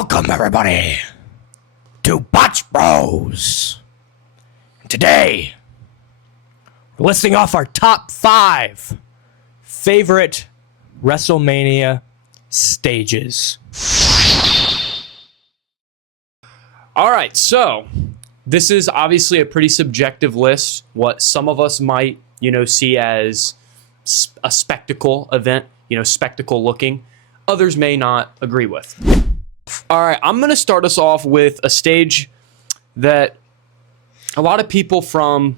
Welcome, everybody, to Botch Bros. Today, we're listing off our top 5 favorite WrestleMania stages. All right, so this is obviously a pretty subjective list. What some of us might, see as a spectacle event, spectacle looking. Others may not agree with. All right, I'm going to start us off with a stage that a lot of people from,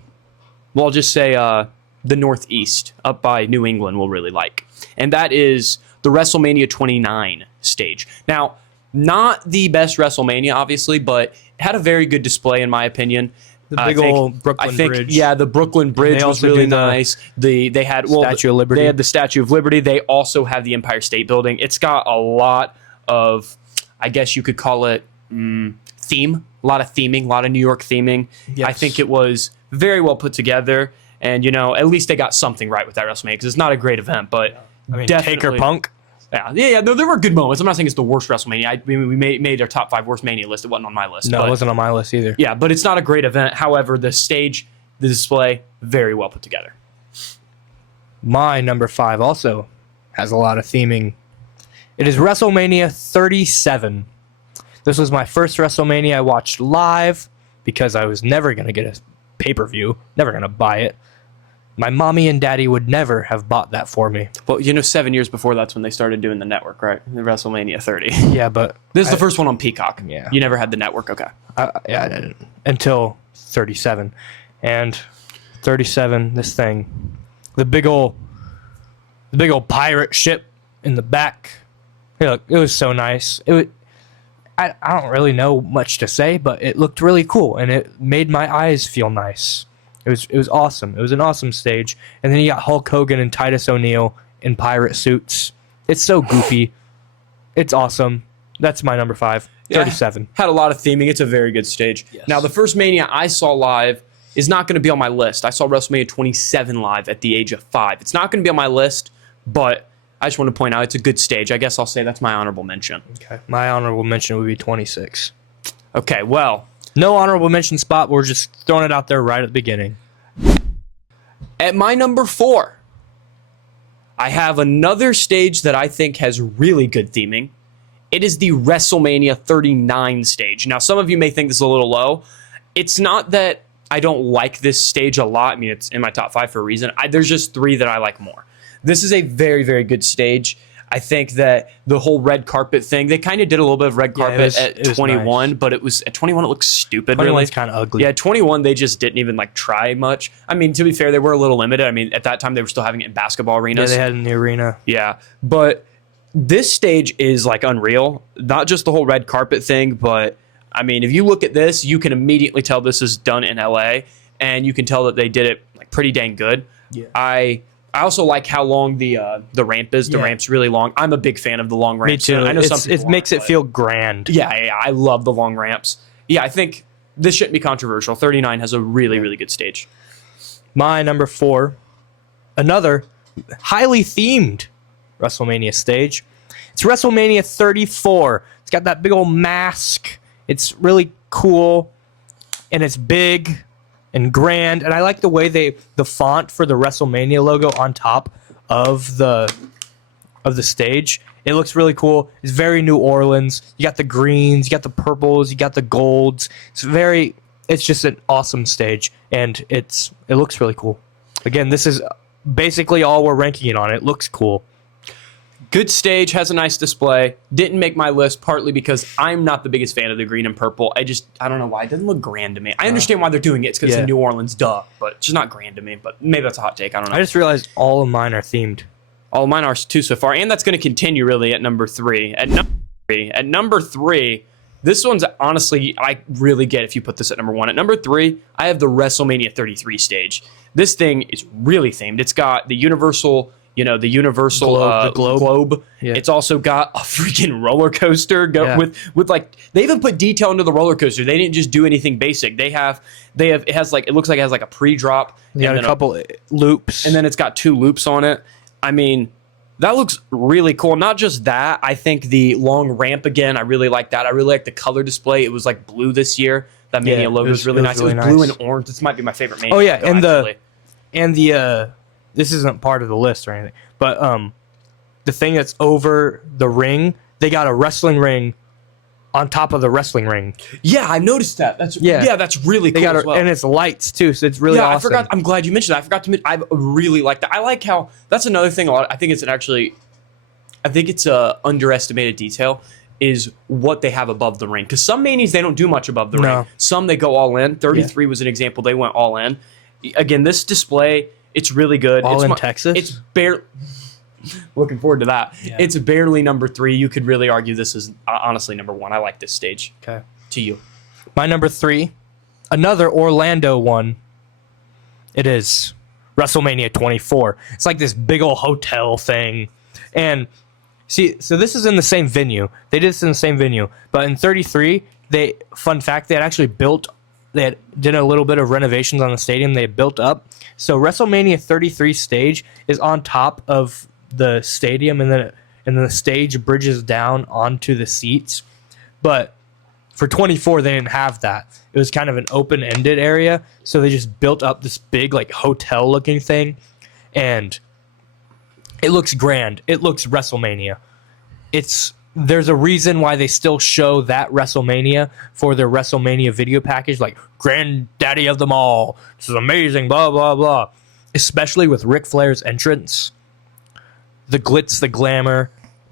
well, I'll just say the Northeast, up by New England, will really like. And that is the WrestleMania 29 stage. Now, not the best WrestleMania, obviously, but it had a very good display, in my opinion. The big old Brooklyn Bridge. Yeah, the Brooklyn Bridge was really nice. They had Statue of Liberty. They had the Statue of Liberty. They also have the Empire State Building. It's got a lot of, I guess you could call it theme. A lot of theming, a lot of New York theming. Yes. I think it was very well put together. And, at least they got something right with that WrestleMania, because it's not a great event, but definitely. Taker Punk. Yeah. No, there were good moments. I'm not saying it's the worst WrestleMania. We made our top 5 worst Mania list. It wasn't on my list. No, it wasn't on my list either. Yeah, but it's not a great event. However, the stage, the display, very well put together. My number 5 also has a lot of theming. It is WrestleMania 37. This was my first WrestleMania I watched live because I was never going to get a pay-per-view, never going to buy it. My mommy and daddy would never have bought that for me. Well, 7 years before, that's when they started doing the network, right? The WrestleMania 30. Yeah, but... This is the first one on Peacock. Yeah. You never had the network? Okay. Yeah, I didn't. Until 37. And 37, this thing. The big old pirate ship in the back. It was so nice. I don't really know much to say, but it looked really cool, and it made my eyes feel nice. It was awesome. It was an awesome stage. And then you got Hulk Hogan and Titus O'Neil in pirate suits. It's so goofy. It's awesome. That's my number 5. 37. Had a lot of theming. It's a very good stage. Yes. Now, the first Mania I saw live is not going to be on my list. I saw WrestleMania 27 live at the age of 5. It's not going to be on my list, but I just want to point out it's a good stage. I guess I'll say that's my honorable mention. Okay. My honorable mention would be 26. Okay, well... No honorable mention spot. We're just throwing it out there right at the beginning. At my number 4, I have another stage that I think has really good theming. It is the WrestleMania 39 stage. Now, some of you may think this is a little low. It's not that I don't like this stage a lot. I mean, it's in my top 5 for a reason. There's just 3 that I like more. This is a very, very good stage. I think that the whole red carpet thing, they kind of did a little bit of red carpet at 21, nice. But at 21 it looks stupid. 21's really. Kind of ugly. Yeah, 21 they just didn't even try much. I mean, to be fair, they were a little limited. I mean, at that time they were still having it in basketball arenas. Yeah, they had it in the arena. Yeah, but this stage is unreal. Not just the whole red carpet thing, but I mean, if you look at this, you can immediately tell this is done in LA, and you can tell that they did it pretty dang good. Yeah. I also like how long the ramp is. The ramp's really long. I'm a big fan of the long ramp. Me too. I know it makes it feel grand. Yeah, I love the long ramps. Yeah, I think this shouldn't be controversial. 39 has a really, really good stage. My number 4, another highly themed WrestleMania stage. It's WrestleMania 34. It's got that big old mask. It's really cool, and it's big and grand, and I like the way the font for the WrestleMania logo on top of the stage. It looks really cool. It's very New Orleans. You got the greens, you got the purples, you got the golds. It's just an awesome stage, and it looks really cool. Again, this is basically all we're ranking it on. It looks cool. Good stage, has a nice display. Didn't make my list partly because I'm not the biggest fan of the green and purple. I don't know why. It doesn't look grand to me. I understand why they're doing it. It's because it's in New Orleans, duh. But it's just not grand to me. But maybe that's a hot take. I don't know. I just realized all of mine are themed. All of mine are too so far. And that's going to continue really at number 3. At number 3, this one's honestly, I really get if you put this at number 1. At number 3, I have the WrestleMania 33 stage. This thing is really themed. It's got the Universal... the Universal globe. Yeah. It's also got a freaking roller coaster with they even put detail into the roller coaster. They didn't just do anything basic. It looks like it has a pre-drop. Yeah, a couple loops. And then it's got 2 loops on it. I mean, That looks really cool. Not just that, I think the long ramp again, I really like that. I really like the color display. It was like blue this year. That Mania logo was really nice. It was blue and orange. This might be my favorite Mania. Oh yeah, logo, and the this isn't part of the list or anything, but the thing that's over the ring, they got a wrestling ring on top of the wrestling ring. Yeah, I noticed that. That's really cool. They got as well. and it's lights too, so it's really awesome. I forgot. I'm glad you mentioned that. I forgot to mention. I really like that. I like how that's another thing. I think it's a underestimated detail is what they have above the ring. Because some manias they don't do much above the ring. Some they go all in. 33 was an example. They went all in. Again, this display, it's really good. All in Texas. It's bare. Looking forward to that. Yeah. It's barely number 3. You could really argue this is honestly number 1. I like this stage. Okay. To you. My number 3, another Orlando one. It is WrestleMania 24. It's like this big old hotel thing. And see, so this is in the same venue. They did this in the same venue. But in 33, fun fact, they did a little bit of renovations on the stadium. They had built up. So WrestleMania 33 stage is on top of the stadium, and then the stage bridges down onto the seats. But for 24, they didn't have that. It was kind of an open-ended area, so they just built up this big like hotel-looking thing, and it looks grand. It looks WrestleMania. There's a reason why they still show that WrestleMania for their WrestleMania video package, like granddaddy of them all. This is amazing, blah, blah, blah. Especially with Ric Flair's entrance. The glitz, the glamour,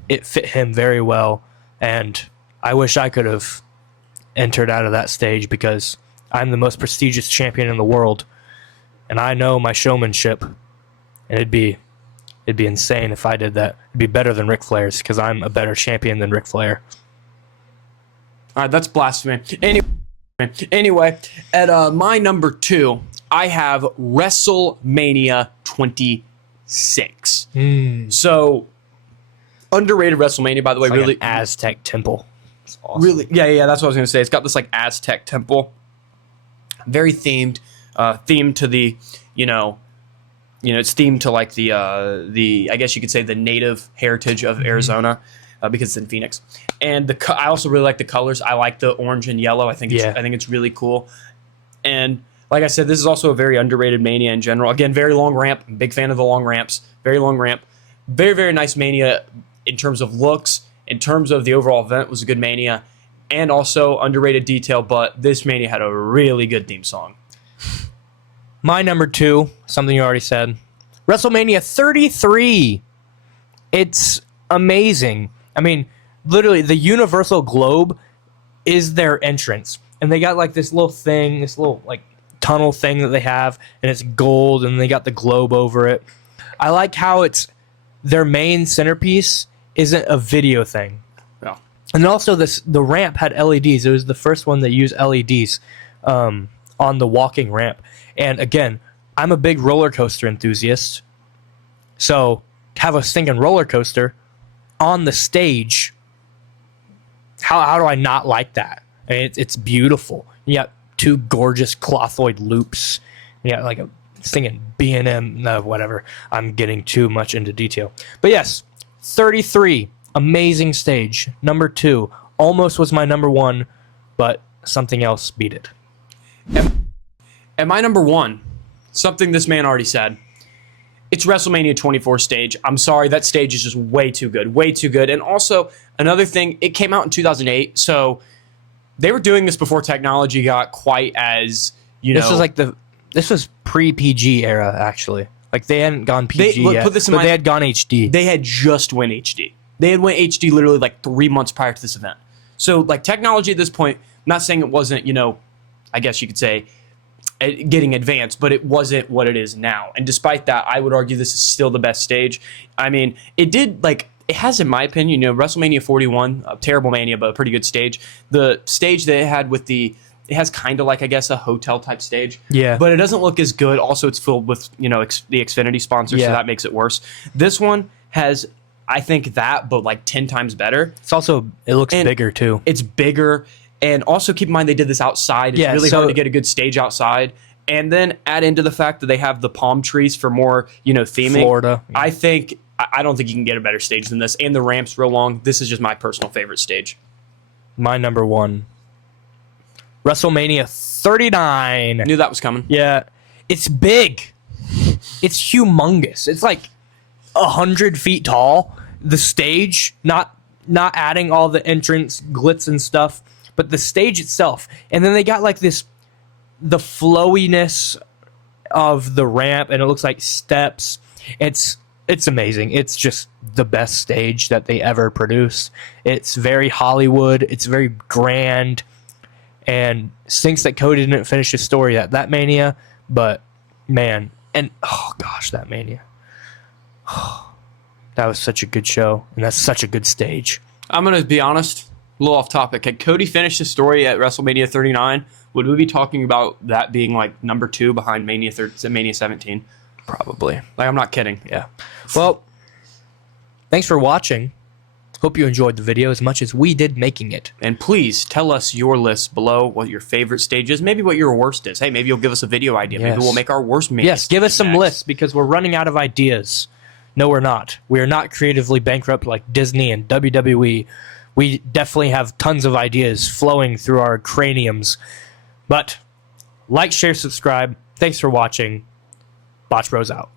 it fit him very well. And I wish I could have entered out of that stage because I'm the most prestigious champion in the world. And I know my showmanship. And it'd be insane if I did that. It'd be better than Ric Flair's because I'm a better champion than Ric Flair. All right, that's blasphemy. Anyway, at my number 2, I have WrestleMania 26. So, underrated WrestleMania, by the way. It's like really, an Aztec temple. It's awesome. Really, yeah. That's what I was going to say. It's got this like Aztec temple, very themed to the it's themed to like the I guess you could say the native heritage of Arizona because it's in Phoenix. And I also really like the colors. I like the orange and yellow. I think it's really cool. And like I said, this is also a very underrated Mania in general. Again, very long ramp. I'm a big fan of the long ramps. Very long ramp. Very, very nice Mania in terms of looks. In terms of the overall event, was a good Mania. And also underrated detail, but this Mania had a really good theme song. My number 2, something you already said. WrestleMania 33. It's amazing. I mean, literally, the Universal Globe is their entrance. And they got like this little thing, this little like tunnel thing that they have, and it's gold, and they got the globe over it. I like how their main centerpiece isn't a video thing. Yeah. And also the ramp had LEDs. It was the first one that used LEDs on the walking ramp. And again, I'm a big roller coaster enthusiast. So have a stinking roller coaster on the stage. How do I not like that? I mean, it's beautiful. You got 2 gorgeous clothoid loops. You got like a singing B&M, no, whatever. I'm getting too much into detail. But yes, 33, amazing stage. Number 2, almost was my number 1, but something else beat it. And my number 1, something this man already said, it's WrestleMania 24 stage. I'm sorry, that stage is just way too good. Way too good. And also, another thing, it came out in 2008, so they were doing this before technology got quite as, This was pre-PG era, actually. Like, they hadn't gone PG yet, but they had gone HD. They had just went HD. They had went HD literally like 3 months prior to this event. So, like, technology at this point, not saying it wasn't, I guess you could say, getting advanced, but it wasn't what it is now. And despite that, I would argue this is still the best stage. I mean, it has, in my opinion, WrestleMania 41, a terrible Mania, but a pretty good stage. The stage that it had with it has kind of like, I guess, a hotel type stage. Yeah. But it doesn't look as good. Also, it's filled with, the Xfinity sponsor, so that makes it worse. This one has, I think, that, but like 10 times better. It looks bigger too. It's bigger. And also keep in mind they did this outside. It's really hard to get a good stage outside. And then add into the fact that they have the palm trees for more, theming. Florida. I think I don't think you can get a better stage than this. And the ramp's real long. This is just my personal favorite stage. My number one, WrestleMania 39. Knew that was coming. Yeah, it's big. It's humongous. It's like 100 feet tall. The stage, not adding all the entrance glitz and stuff, but the stage itself. And then they got like the flowiness of the ramp, and it looks like steps. It's amazing. It's just the best stage that they ever produced. It's very Hollywood. It's very grand, and stinks that Cody didn't finish his story at that Mania. But man, and oh gosh, that Mania. That was such a good show, and that's such a good stage. I'm going to be honest, a little off topic. Had Cody finished his story at WrestleMania 39, would we be talking about that being like number 2 behind Mania 17? Probably. Like, I'm not kidding. Yeah. Well, thanks for watching. Hope you enjoyed the video as much as we did making it. And please tell us your list below, what your favorite stage is, maybe what your worst is. Hey, maybe you'll give us a video idea. Yes. Maybe we'll make our worst Mania. Yes, give us some next. lists, because we're running out of ideas. No, we're not. We are not creatively bankrupt like Disney and WWE. We definitely have tons of ideas flowing through our craniums. But like, share, subscribe. Thanks for watching. Botch Bros out.